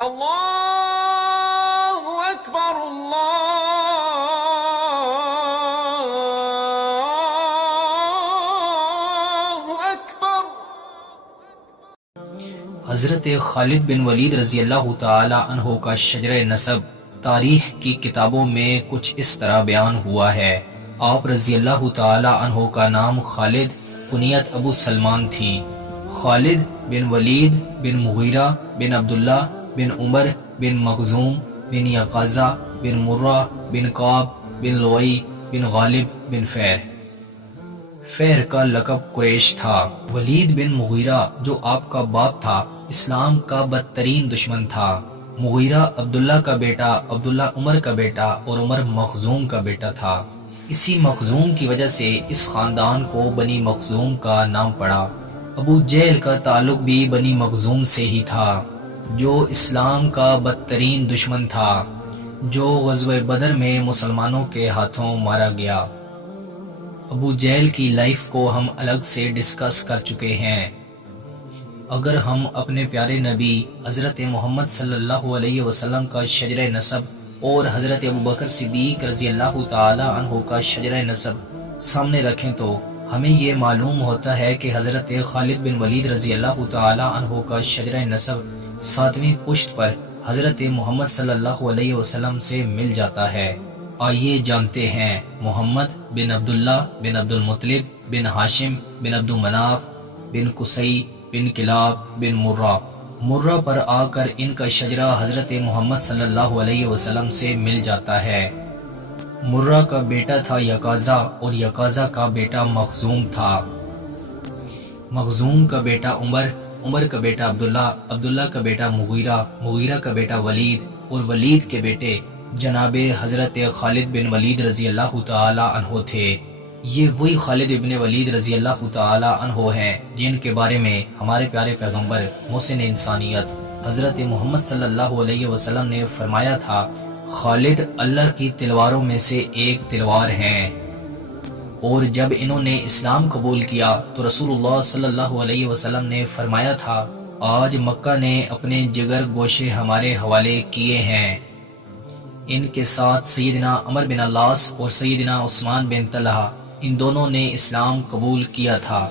اللہ اکبر اللہ اکبر۔ حضرت خالد بن ولید رضی اللہ تعالی عنہ کا شجرہ نسب تاریخ کی کتابوں میں کچھ اس طرح بیان ہوا ہے۔ آپ رضی اللہ تعالی عنہ کا نام خالد، کنیت ابو سلمان تھی۔ خالد بن ولید بن مغیرہ بن عبداللہ بن عمر بن مخزوم بن یقاظہ بن مرہ بن کعب بن لؤی بن غالب بن فہر کا لقب قریش تھا۔ ولید بن مغیرہ جو آپ کا باپ تھا اسلام کا بدترین دشمن تھا۔ مغیرہ عبداللہ کا بیٹا، عبداللہ عمر کا بیٹا اور عمر مخزوم کا بیٹا تھا۔ اسی مخزوم کی وجہ سے اس خاندان کو بنی مخزوم کا نام پڑا۔ ابو جہل کا تعلق بھی بنی مخزوم سے ہی تھا جو اسلام کا بدترین دشمن تھا، جو غزوہ بدر میں مسلمانوں کے ہاتھوں مارا گیا۔ ابو جہل کی لائف کو ہم الگ سے ڈسکس کر چکے ہیں۔ اگر ہم اپنے پیارے نبی حضرت محمد صلی اللہ علیہ وسلم کا شجرہ نسب اور حضرت ابوبکر صدیق رضی اللہ تعالی عنہ کا شجرہ نسب سامنے رکھیں تو ہمیں یہ معلوم ہوتا ہے کہ حضرت خالد بن ولید رضی اللہ تعالی عنہ کا شجرہ نسب 7ویں پشت پر حضرت محمد صلی اللہ علیہ وسلم سے مل جاتا ہے۔ آئیے جانتے ہیں محمد بن عبداللہ بن عبد المطلب بن ہاشم بن عبد مناف بن قصی بن کلاب بن مرہ پر آ کر ان کا شجرہ حضرت محمد صلی اللہ علیہ وسلم سے مل جاتا ہے۔ مرہ کا بیٹا تھا یقاظہ اور یقاظہ کا بیٹا مخزوم تھا۔ مخزوم کا بیٹا عمر کا بیٹا عبداللہ، عبداللہ کا بیٹا مغیرہ کا بیٹا ولید اور ولید کے بیٹے جناب حضرت خالد بن ولید رضی اللہ تعالی عنہ تھے۔ یہ وہی خالد بن ولید رضی اللہ تعالی عنہ ہیں جن کے بارے میں ہمارے پیارے پیغمبر محسن انسانیت حضرت محمد صلی اللہ علیہ وسلم نے فرمایا تھا، خالد اللہ کی تلواروں میں سے ایک تلوار ہیں۔ اور جب انہوں نے اسلام قبول کیا تو رسول اللہ صلی اللہ علیہ وسلم نے فرمایا تھا، آج مکہ نے اپنے جگر گوشے ہمارے حوالے کیے ہیں۔ ان کے ساتھ سیدنا عمر بن العاص اور سیدنا عثمان بن طلحہ ان دونوں نے اسلام قبول کیا تھا۔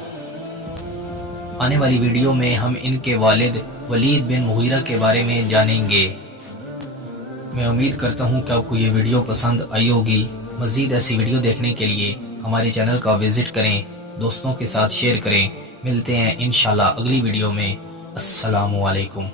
آنے والی ویڈیو میں ہم ان کے والد ولید بن مغیرہ کے بارے میں جانیں گے۔ میں امید کرتا ہوں کہ آپ کو یہ ویڈیو پسند آئی ہوگی۔ مزید ایسی ویڈیو دیکھنے کے لیے ہمارے چینل کا وزٹ کریں، دوستوں کے ساتھ شیئر کریں۔ ملتے ہیں انشاءاللہ اگلی ویڈیو میں۔ السلام علیکم۔